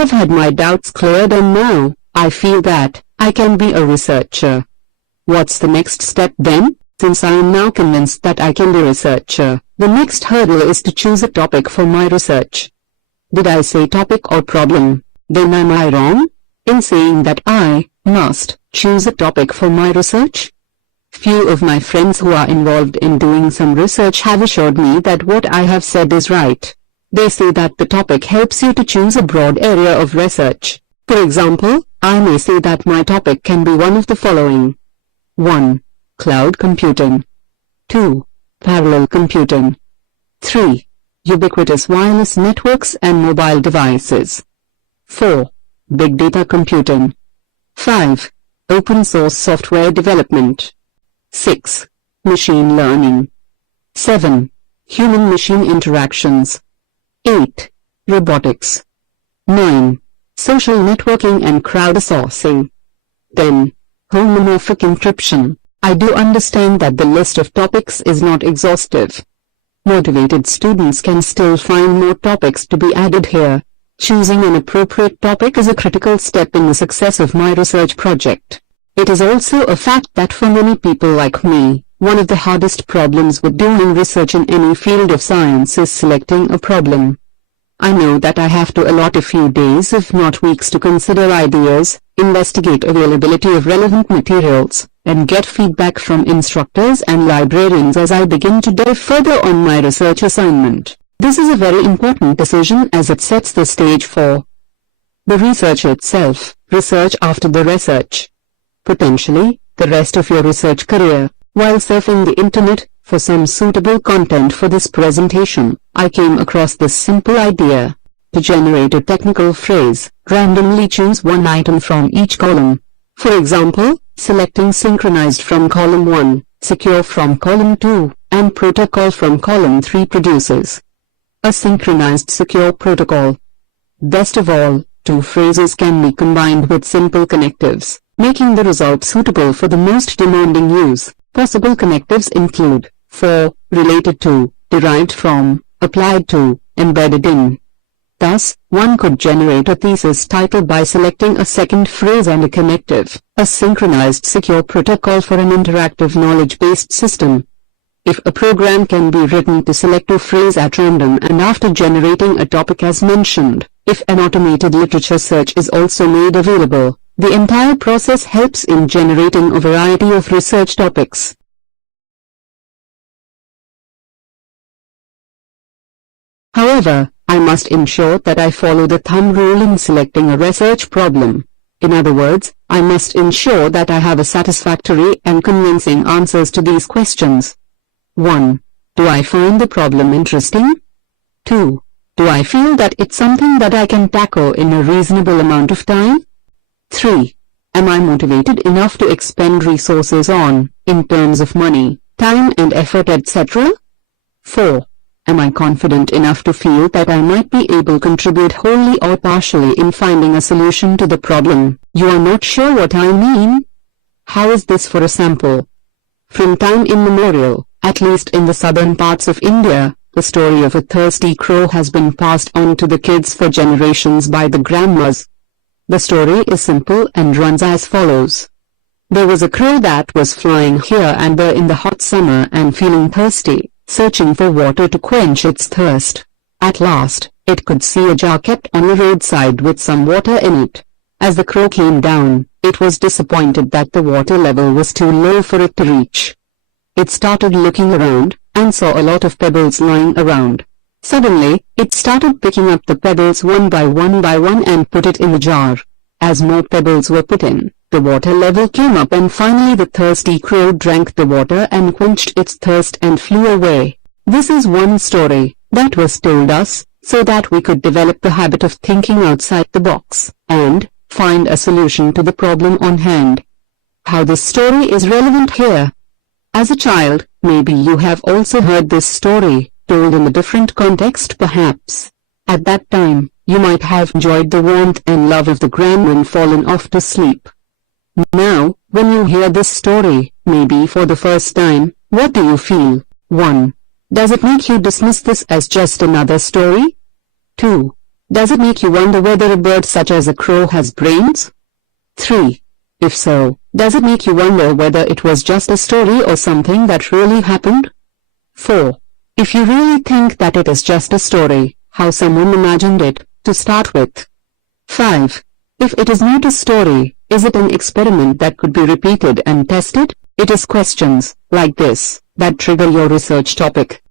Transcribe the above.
have had my doubts cleared and now I feel that I can be a researcher. What's the next step then? Since I am now convinced that I can be a researcher, the next hurdle is to choose a topic for my research. Did I say topic or problem? Then am I wrong in saying that I must choose a topic for my research? Few of my friends who are involved in doing some research have assured me that what I have said is right. They say that the topic helps you to choose a broad area of research. For example, I may say that my topic can be one of the following. 1. Cloud computing. 2. Parallel computing. 3. Ubiquitous wireless networks and mobile devices. 4. Big data computing. 5. Open source software development. 6. Machine learning. 7. Human-machine interactions. 8. Robotics. 9. Social networking and crowdsourcing. 10. Homomorphic encryption. I do understand that the list of topics is not exhaustive. Motivated students can still find more topics to be added here. Choosing an appropriate topic is a critical step in the success of my research project. It is also a fact that for many people like me, one of the hardest problems with doing research in any field of science is selecting a problem. I know that I have to allot a few days if not weeks to consider ideas, investigate availability of relevant materials, and get feedback from instructors and librarians as I begin to delve further on my research assignment. This is a very important decision as it sets the stage for the research itself, research after the research, potentially the rest of your research career. While surfing the internet for some suitable content for this presentation, I came across this simple idea. To generate a technical phrase, randomly choose one item from each column. For example, selecting synchronized from column 1, secure from column 2, and protocol from column 3 produces a synchronized secure protocol. Best of all, two phrases can be combined with simple connectives, making the result suitable for the most demanding use. Possible connectives include for, related to, derived from, applied to, embedded in. Thus, one could generate a thesis title by selecting a second phrase and a connective, a synchronized secure protocol for an interactive knowledge-based system. If a program can be written to select a phrase at random and after generating a topic as mentioned, if an automated literature search is also made available, the entire process helps in generating a variety of research topics. However, I must ensure that I follow the thumb rule in selecting a research problem. In other words, I must ensure that I have a satisfactory and convincing answers to these questions. 1. Do I find the problem interesting? 2. Do I feel that it's something that I can tackle in a reasonable amount of time? 3. Am I motivated enough to expend resources on, in terms of money, time and effort, etc.? 4. Am I confident enough to feel that I might be able to contribute wholly or partially in finding a solution to the problem? You are not sure what I mean? How is this for a sample? From time immemorial, at least in the southern parts of India, the story of a thirsty crow has been passed on to the kids for generations by the grandmas. The story is simple and runs as follows. There was a crow that was flying here and there in the hot summer and feeling thirsty, searching for water to quench its thirst. At last, it could see a jar kept on the roadside with some water in it. As the crow came down, it was disappointed that the water level was too low for it to reach. It started looking around, and saw a lot of pebbles lying around. Suddenly, it started picking up the pebbles one by one and put it in the jar. As more pebbles were put in, the water level came up and finally the thirsty crow drank the water and quenched its thirst and flew away. This is one story that was told us, so that we could develop the habit of thinking outside the box, and find a solution to the problem on hand. How this story is relevant here. As a child, maybe you have also heard this story, told in a different context perhaps. At that time, you might have enjoyed the warmth and love of the grandma and fallen off to sleep. Now, when you hear this story, maybe for the first time, what do you feel? 1. Does it make you dismiss this as just another story? 2. Does it make you wonder whether a bird such as a crow has brains? 3. If so, does it make you wonder whether it was just a story or something that really happened? 4. If you really think that it is just a story, how someone imagined it, to start with. 5. If it is not a story, is it an experiment that could be repeated and tested? It is questions like this that trigger your research topic.